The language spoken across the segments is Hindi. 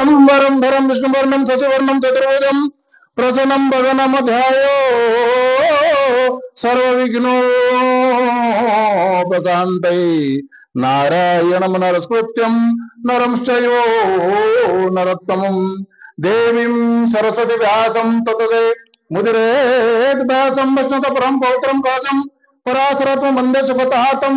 अम्बरं धरं विष्णुवर्णं शशिवर्णं चतुर्भुजं प्रसन्नं वदनमध्यायो सर्वविघ्नोपशान्तये नारायणं नमस्कृत्यं नरं चैव नरोत्तमं देवीं सरस्वती व्यासं ततो मुदिरेद व्यासं वैष्णव परम पौत्रं काशं पराशरत्वं वन्दे सुपतातं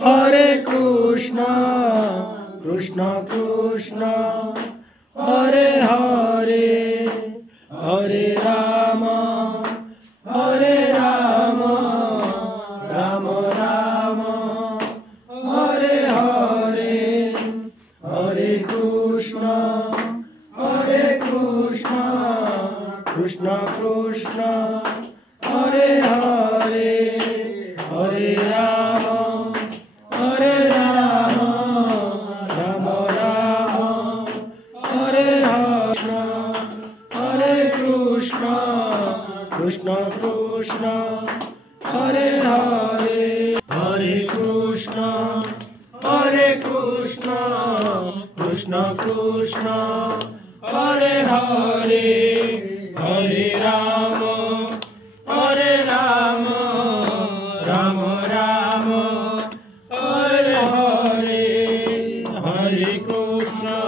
हरे कृष्णा कृष्णा कृष्णा हरे हरे हरे राम राम राम हरे हरे हरे कृष्णा कृष्णा कृष्णा हरे हरे हरे राम राम राम हरे हरे कृष्णा कृष्णा कृष्णा हरे हरे हरे कृष्णा कृष्णा कृष्णा हरे हरे हरे राम राम राम हरे हरे हरे कृष्णा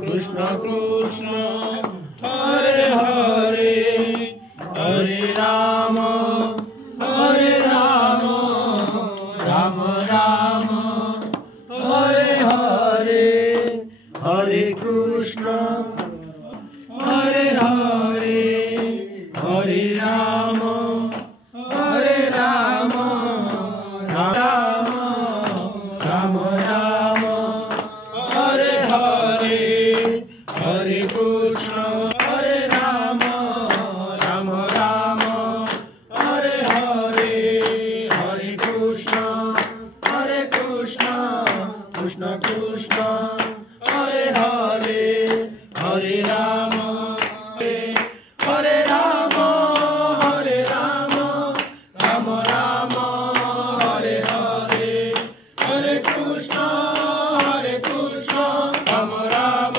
कृष्णा कृष्णा हरे हरे हरे राम राम राम हरे हरे हरे कृष्णा हरे राम राम राम राम हरे हरे हरे कृष्णा हरे राम राम हरे हरे हरे कृष्णा हरे कृष्ण कृष्ण कृष्ण हरे हरे हरे राम हरे राम हरे राम राम राम हरे हरे हरे कृष्ण राम राम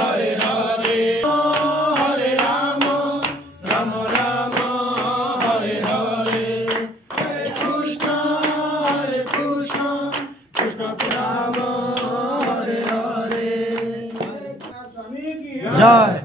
हरे हरे हरे राम राम राम हरे हरे हरे कृष्ण कृष्ण राम हरे हरे जय।